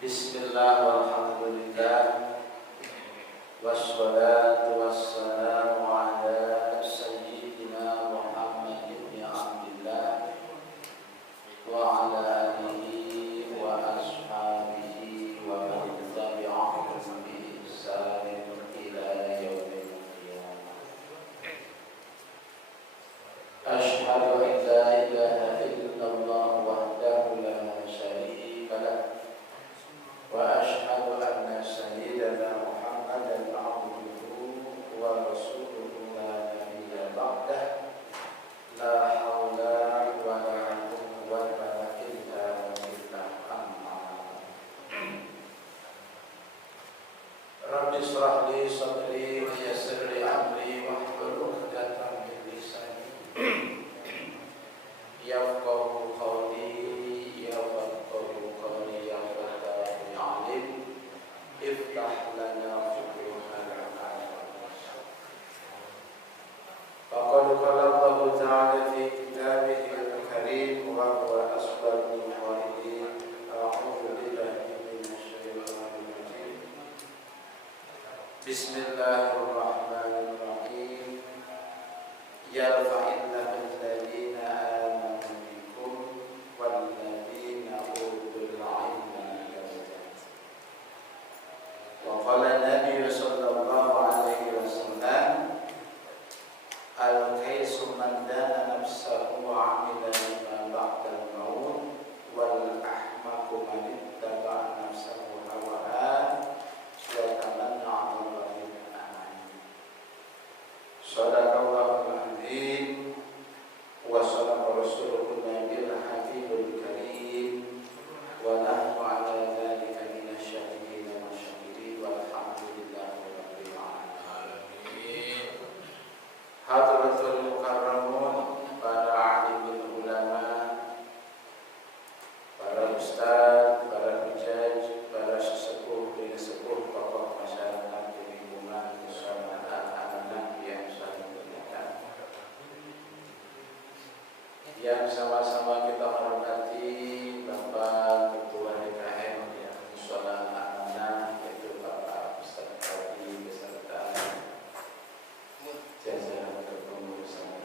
Bismillah walhamdulillah wassalatu wassalamu ala sayyidina Muhammad ibn Abdillah wa ala alihi wa ashabihi wa man tabi'ahum bi ihsanin ila yaumil qiyamah. Asyhadu an la ilaha illallah wahdahu la syarika lah wa asyhadu anna sayyidana Muhammadan abduhu wa rasuluhu la nabiyya ba'dah la haula wa la quwwata illa billah amma Rabbi shrah li sadri wa yassir li amri wahlul 'uqdatam min lisani yafqahu qawli iftah lana futuhal alam. Faqad qala Allah Ta'ala fi kitabihil karim wa huwa asdaqul qailin. A'udzu billahi minasy syaithanir rajim. Bismillahirrahmanirrahim. Yarfa'illahu alladhina amanu minkum walladhina utul 'ilma darajat. Wa qala Nabi sallallahu alaihi wasallam al-kaisu man dana nafsahu wa 'amila lima ba'dal maut wal ahmaqu man ittaba'a nafsahu hawaha wa tamanna 'ala Allahil amin. Shadaqallahul azim wa sadaqa rasulul nabiyil habibul karim wa nahnu 'ala dzalika minasy syahidin wa syahidin walhamdulillahi rabbil alamin. Hadratul mukarramun, para alimul ulama, para ustaz, para hujaj, para sesepuh dan sepuh tokoh masyarakat di lingkungan masyarakat anak-anak yang saya muliakan, yang sama-sama kita hormati Bapak Ketua DKM yang Mushola Amanah, yaitu Bapak Ustaz Kaudi beserta jajaran kepengurusan,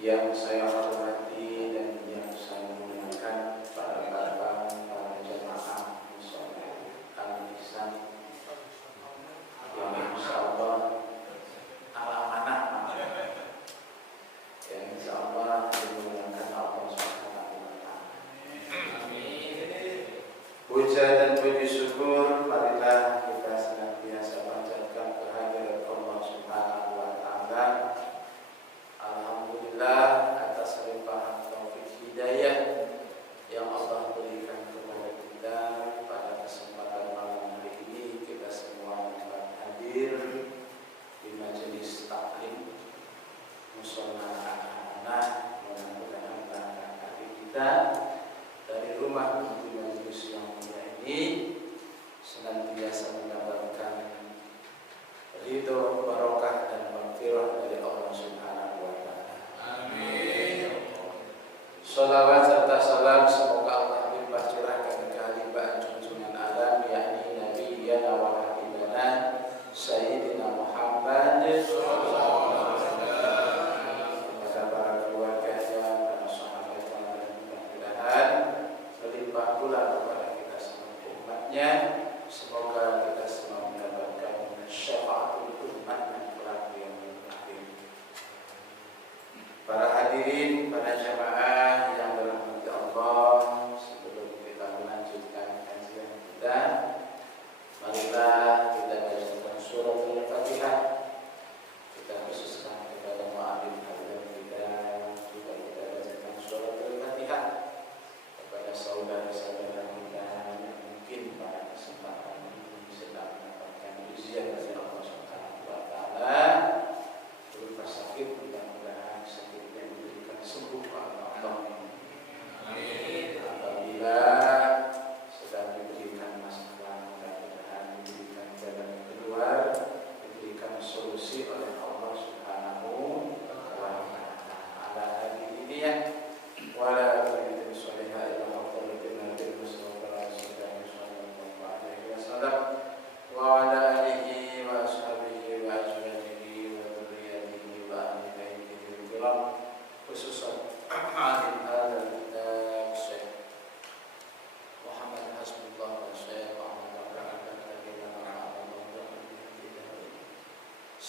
yang saya hormati dan yang saya muliakan para bapak, para jemaah Mushola Al-Ihsan yang insyaallah al-amanah, yang insyaallah dimuliakan Allah Subhanahu wa taala. Puja dan puji syukur marilah kita senantiasa panjatkan kehadirat Allah Subhanahu wa taala. Alhamdulillah atas limpahan taufik hidayah yang Allah berikan kepada kita pada kesempatan malam hari ini. Kita semua dapat hadir di majelis taklim Mushola Amanah. Mudah-mudahan anak-anak kita dari rumah menuju majelis yang mulia ini senantiasa mendapatkan ridho, barokah dan maghfirah dari Allah Subhanahu wa taala. Amin. Shalawat serta salam semoga Allah limpah curahkan ke halimbaan junjungan alam, yakni Nabiyyana wa Habibana Sayyidina Muhammad sallallahu alaihi wasallam, kepada para keluarganya, para sahabatnya, dan mudah-mudahan melimpah pula kepada kita semua umat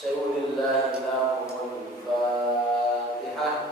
Syaulillahi lahumul Fatihah.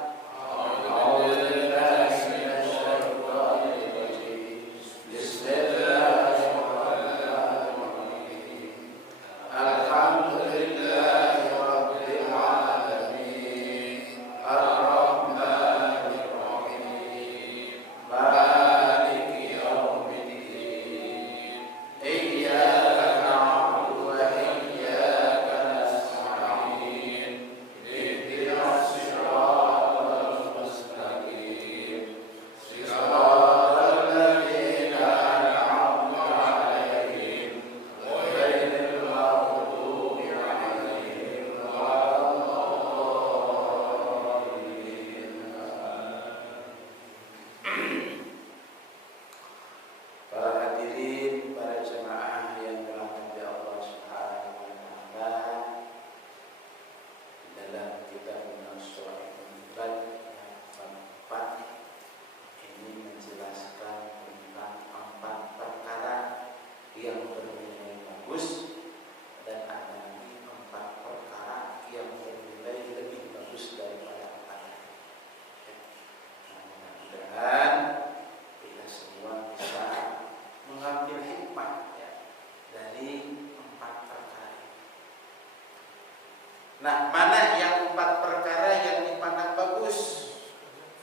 Nah, mana yang 4 perkara yang dipandang bagus?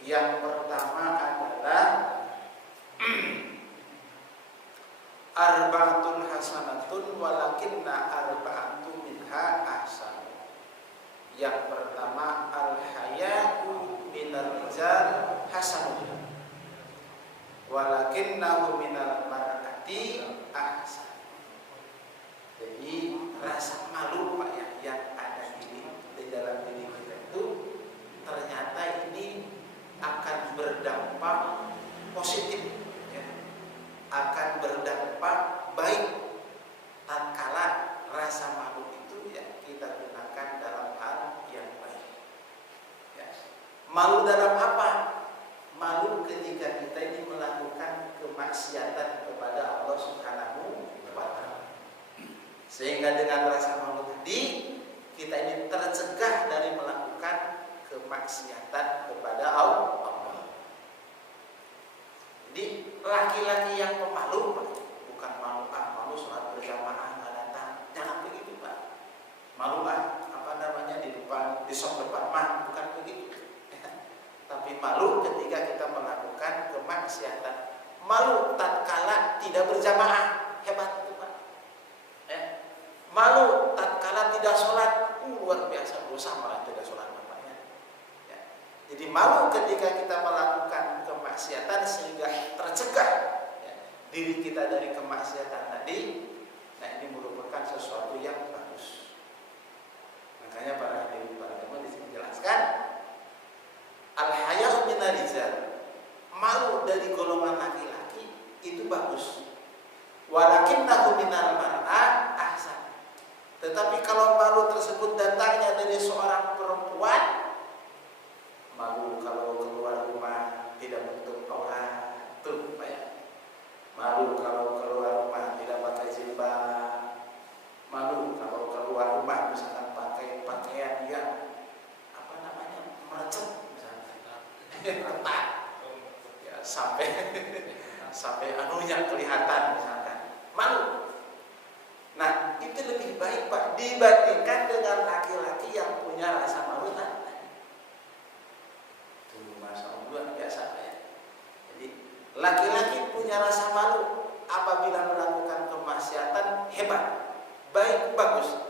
Yang pertama adalah arba'atun hasanatun walakinna arba'atu minha ahsan. Yang pertama al-haya'u minal rijal hasanun walakinnahu minal mar'ati ahsan. Jadi rasa malu Pak ya yang ada di dalam diri kita itu ternyata ini akan berdampak positif ya. Akan berdampak baik tatkala rasa malu itu ya kita gunakan dalam hal yang baik ya. Malu dalam apa? Malu ketika kita ini melakukan kemaksiatan kepada Allah Subhanahu wa ta'ala. Sehingga dengan rasa malu tadi kita ini tercegah dari melakukan kemaksiatan kepada Allah. Jadi laki-laki yang pemalu bukan malu malu sholat berjamaah nggak datang, jangan begitu Pak. Malu di depan di sok depan mah bukan begitu. Tapi malu ketika kita melakukan kemaksiatan. Malu tatkala tidak berjamaah, hebat itu Pak. Malu tatkala tidak sholat, luar biasa, dosa malah tidak sholat bapaknya ya. Jadi malu ketika kita melakukan kemaksiatan sehingga tercegah ya, diri kita dari kemaksiatan tadi. Nah, ini merupakan sesuatu yang bagus. Makanya para hadirin para jemaah di sini jelaskan al-haya'u minar rijal, malu dari golongan laki-laki itu bagus. Walakinnahu minal mar'ah ahsan. Tetapi kalau malu tersebut datangnya dari seorang perempuan, malu kalau keluar rumah tidak menutup aurat, tuh Pak ya. Malu kalau keluar rumah tidak pakai jilbab, malu kalau keluar rumah misalkan pakai pakaian yang merecet misalkan, ketat, ya sampai anunya kelihatan misalkan, malu. Nah, itu lebih baik Pak dibandingkan dengan laki-laki yang punya rasa malu tadi. Itu Masya Allah luar biasa ya. Jadi laki-laki punya rasa malu apabila melakukan kemaksiatan, hebat, baik, bagus.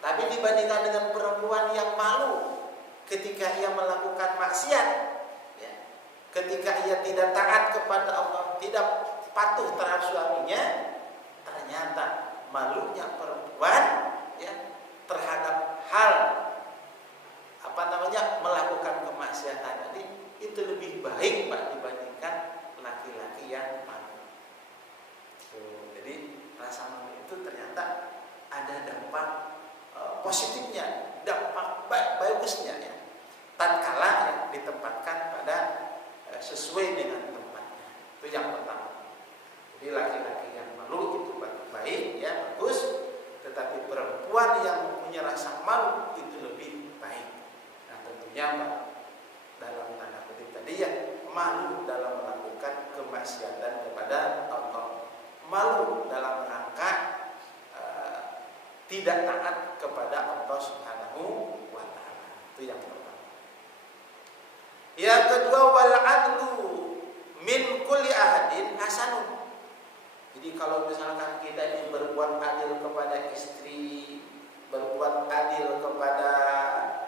Tapi dibandingkan dengan perempuan yang malu ketika ia melakukan maksiat ya, ketika ia tidak taat kepada Allah, tidak patuh terhadap suaminya, ternyata malunya perempuan ya terhadap hal melakukan kemaksiatan tadi itu lebih baik Pak dibandingkan laki-laki yang malu. Jadi rasa malu itu ternyata ada dampak positifnya, dampak bagusnya ya. Tatkala ya, ditempatkan pada sesuai dengan tempatnya. Itu yang pertama. Jadi laki-laki yang malu itu baik ya, bagus. Tetapi perempuan yang punya rasa kemaksiatan kepada Allah, malu dalam rangka tidak taat kepada Allah Subhanahu wa taala. Itu yang pertama. Yang kedua, wal adlu min kulli ahadin hasanun. Jadi kalau misalkan kita ini berbuat adil kepada istri, berbuat adil kepada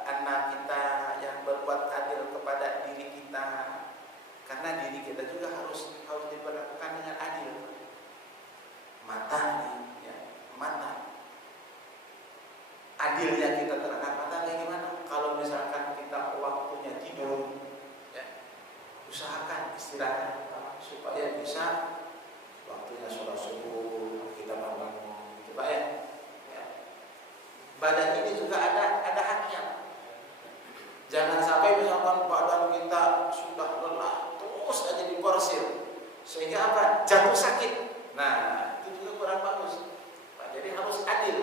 anak kita, yang berbuat adil kepada diri kita, karena diri kita juga harus diperlakukan dengan adil. Mata nih, ya, mata. Adilnya kita terhadap mata kayak gimana? Kalau misalkan kita waktunya tidur, ya, usahakan istirahat supaya bisa waktunya sholat subuh kita bangun, gitu Pak ya. Badan ini juga ada haknya. Jangan sampai misalkan badan kita sudah lelah terus aja diporsir sehingga apa? Jatuh sakit. Nah, itu juga kurang bagus. Pak, jadi harus adil,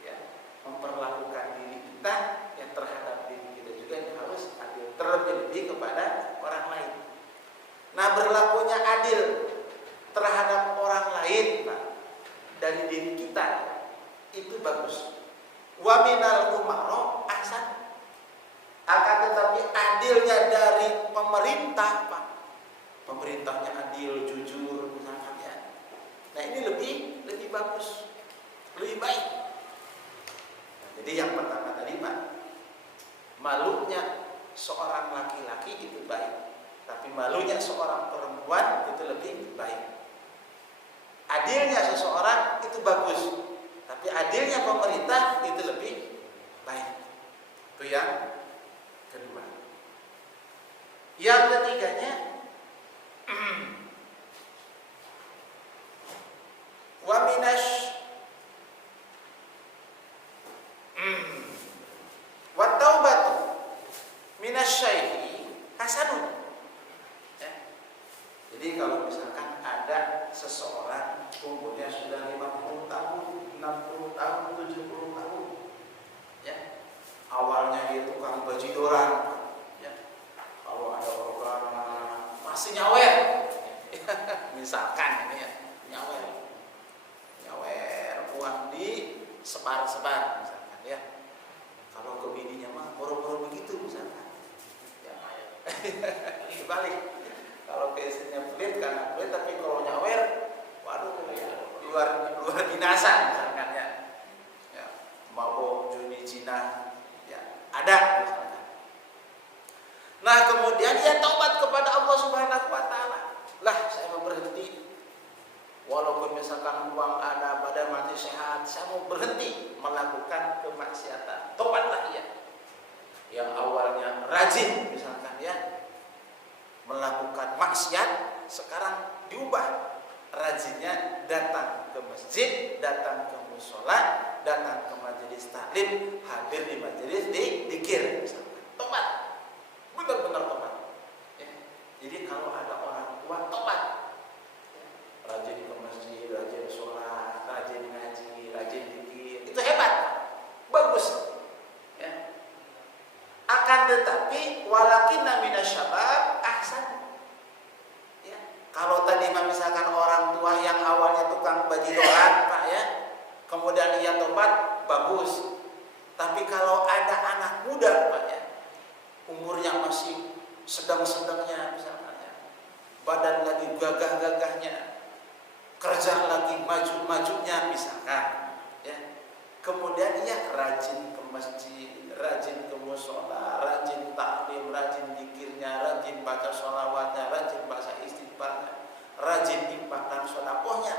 ya, memperlakukan diri kita yang terhadap diri kita juga harus adil, terlebih kepada orang lain. Nah, berlakunya adil terhadap orang lain, Pak, dari diri kita itu bagus. Wa minal umaro ahsan. Akan tetapi adilnya dari pemerintah, Pak, pemerintahnya adil, jujur misalkan ya. Nah, ini lebih bagus, lebih baik. Nah, jadi yang pertama tadi, Pak, malunya seorang laki-laki itu baik, tapi malunya seorang perempuan itu lebih baik. Adilnya seseorang itu bagus, tapi adilnya pemerintah itu lebih baik. Itu yang kedua. Yang ketiganya, wa minash wa taubatu minasyai'i hasanun. Jadi kalau misalkan ada seseorang umurnya sudah 50 tahun, 60 tahun, 70 tahun, ya, awalnya dia tukang bajidoran, ya, kalau ada orang masih nyawer, misalkan ini ya, nyawer uang di sebar, misalkan ya, kalau ke bininya mah boro-boro begitu misalkan, ya, dibalik. Kalau ke istrinya pelit, karena pelit, tapi kalau nyawer, waduh, ya, luar binasa, misalkan ya, ya, mabok, judi, zina, ya, ada, misalkan. Nah, kemudian dia taubat kepada Allah Subhanahu wa taala. Lah, saya mau berhenti. Walaupun misalkan uang ada, badan masih sehat, saya mau berhenti melakukan kemaksiatan. Taubatlah ia. Yang awalnya rajin, misalkan ya, melakukan maksiat, sekarang diubah, rajinnya datang ke masjid, datang ke mushola, datang ke majelis taklim, hadir di majelis dzikir, tobat, benar-benar tobat. Ya. Jadi kalau ada orang tua tobat, ya, rajin ke masjid, rajin sholat, rajin ngaji, rajin dzikir, itu hebat, bagus. Ya. Akan tetapi walakinna minasyabab ahsan. Ya. Kalau tadi misalkan orang tua yang awalnya tukang bajidoran, Pak ya, kemudian ia tobat, bagus. Tapi kalau ada anak muda, Pak ya, umurnya masih sedang-sedangnya misalkan ya, badan lagi gagah-gagahnya, kerja lagi maju-majunya misalkan, ya. Kemudian ia rajin ke masjid, rajin ke mushola, rajin taklim, rajin zikirnya, rajin baca sholawatnya, rajin baca istighfarnya, rajin infak dan sedekahnya.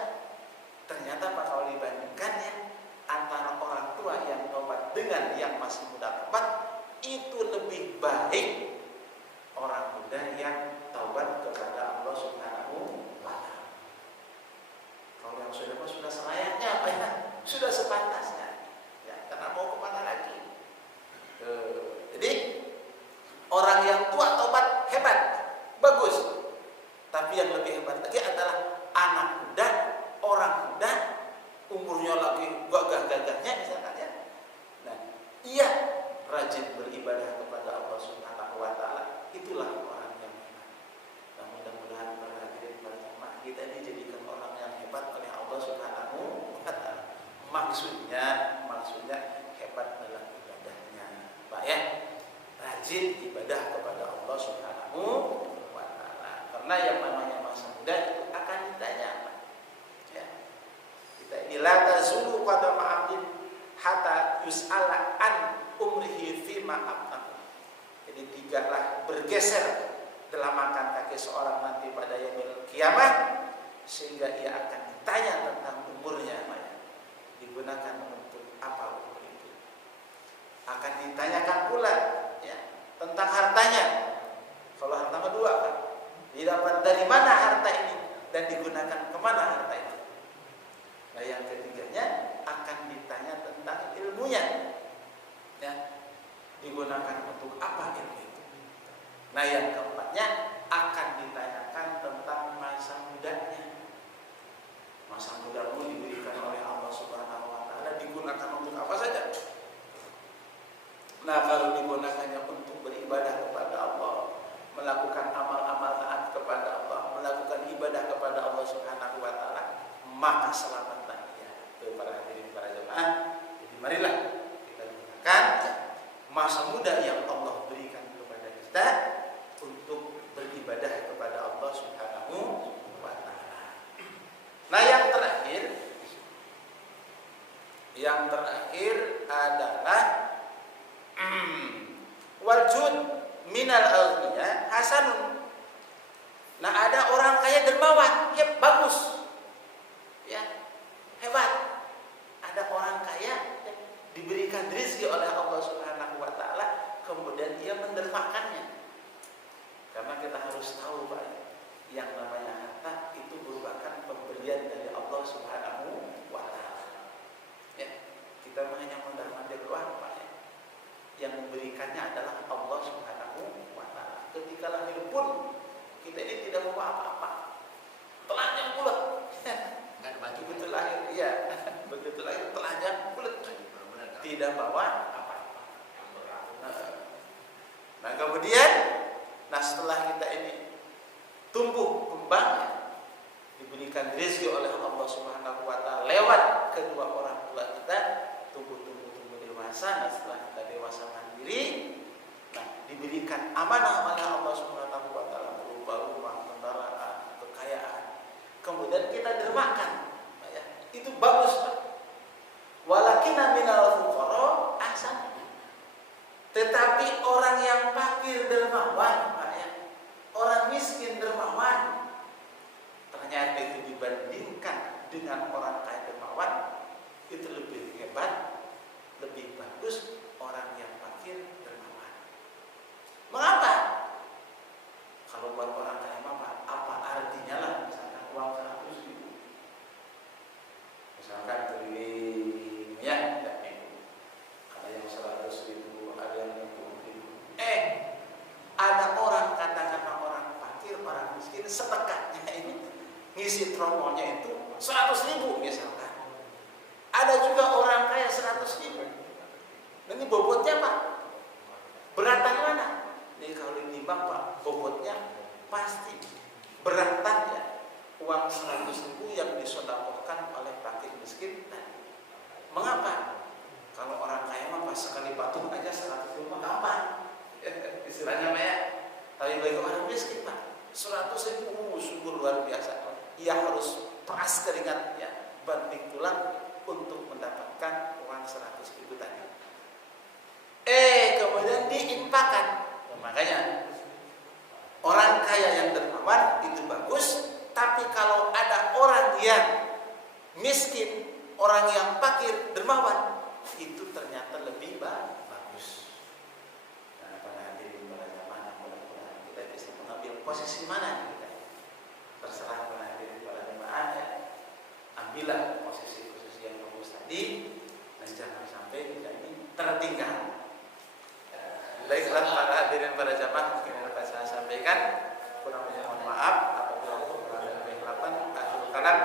Ternyata Pak, kalau dibandingkan ya, antara orang tua yang tobat dengan yang masih muda tobat, itu lebih baik orang muda yang taubat kepada Allah Subhanahu wa taala. Kalau yang sudah selayaknya, apa ya? Sudah sepantasnya. Ya, karena mau kemana lagi? Jadi orang yang tua taubat hebat, bagus. Tapi yang lebih hebat lagi adalah anak muda, orang muda, umurnya lagi gagah-gagahnya misalkan ya. Nah, ia rajin beribadah kepada Allah Subhanahu wa taala. Itulah orang yang hebat. Nah, mudah-mudahan para hadirin para maksudnya hebat dalam ibadahnya, Pak ya. Rajin ibadah kepada Allah Subhanahu wa taala. Karena yang namanya masa muda itu akan ditanya, Pak. Ya. Kita ini la tazulu qadama 'abdin hatta yus'ala an umrihi fima afnahu. Jadi tidaklah bergeser telapak kaki seorang nanti pada yaumil kiamah sehingga ia akan ditanya tentang umurnya, Pak. Digunakan untuk apa umur itu. Akan ditanyakan pula ya, tentang hartanya. Kalau harta dua kan, didapat dari mana harta ini dan digunakan kemana harta itu. Nah yang ketiganya akan ditanya tentang ilmunya, ya, digunakan untuk apa ilmu itu. Nah yang keempatnya akan ditanyakan tentang masa mudanya. Masa mudamu diberikan oleh Allah Subhanahu wa taala digunakan untuk apa saja? Nah, kalau digunakannya untuk beribadah kepada Allah, melakukan amal-amal taat kepada Allah, melakukan ibadah kepada Allah Subhanahu wa taala, maka selamatlah ia. Para hadirin para jemaah, jadi marilah kita gunakan masa muda yang Allah berikan kepada kita untuk beribadah kepada Allah Subhanahu wa taala. Nah, yang terakhir adalah waljud minal aghniya hasanun. Nah, ada orang kaya dermawan, ya bagus, ya hebat. Ada orang kaya diberikan rezeki oleh Allah Subhanahu wa taala, kemudian ia mendermakannya. Karena kita harus tahu, Pak, yang namanya harta itu merupakan pemberian dari Allah Subhanahu wa taala. Ya, kita hanya mendermakan doang, Pak. Yang memberikannya adalah Allah Subhanahu wa taala. Ketika lahir pun kita ini tidak membawa apa-apa. Telanjang bulat. Enggak ada baju betul lahir. Iya, begitu lahir telanjang bulat. Tidak bawa apa-apa. Nah, kemudian setelah kita ini tumbuh kembang, diberikan rezeki oleh Allah Subhanahu wa taala lewat kedua orang tua kita, tumbuh dewasa. Nah, setelah kita dewasa mandiri, diberikan amanah oleh Allah Subhanahu wa taala berupa rumah, kendaraan, kekayaan. Kemudian kita dermakan. Ya, itu bagus, Pak. Walakinna minal fuqara ahsan. Tetapi orang yang fakir dermawan, Pak, ya, orang miskin dermawan, ternyata itu dibandingkan dengan orang kaya dermawan itu lebih hebat, lebih bagus orang yang fakir dermawan. Mengapa? Kalau buat orang kaya apa artinya lah, misalkan uang 100 ribu, misalkan triliun ya, ada yang 100 ribu, ada yang 50 ribu. Ada orang, katakan orang fakir, orang miskin, sedekahnya ini ngisi tromolnya itu 100 ribu misalkan. Ada juga orang kaya 100 ribu. Ini bobotnya, Pak, beratan mana? Ini kalau ditimbang, Pak, bobotnya pasti beratan ya. Uang 100 ribu yang disedekahkan oleh fakir miskin. Mengapa? Kalau orang kaya pas sekali patung aja 100 ribu gampang. Istilahnya ya. Tapi bagi orang miskin, Pak, 100 ribu sungguh luar biasa. Ia harus peras keringat ya, banting tulang untuk mendapatkan uang 100 ribu tadi. Kemudian diinfakkan. Makanya orang kaya yang dermawan itu bagus, tapi kalau ada orang yang miskin, orang yang fakir dermawan, itu ternyata lebih bagus. Nah, para hadirin para jamaah, mudah-mudahan kita bisa mengambil posisi mana kita. Terserah para hadirin para jamaah ya. Ambillah posisi-posisi yang bagus tadi dan jangan sampai kita ini tertinggal. Baiklah para hadirin para jamaah, mungkin yang dapat saya sampaikan, kurang lebih mohon maaf apabila ada kesalahan. Akhir kalam,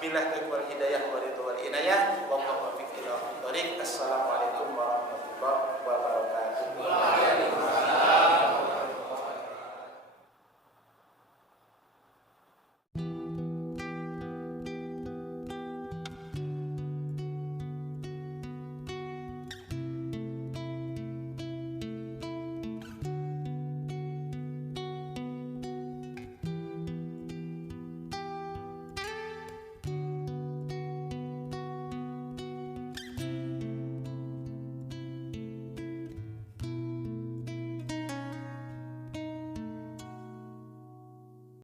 billahi wal hidayah wal ridwan wal inayah, wallahu muwaffiq ila thoriq. Assalamualaikum warahmatullahi wabarakatuh.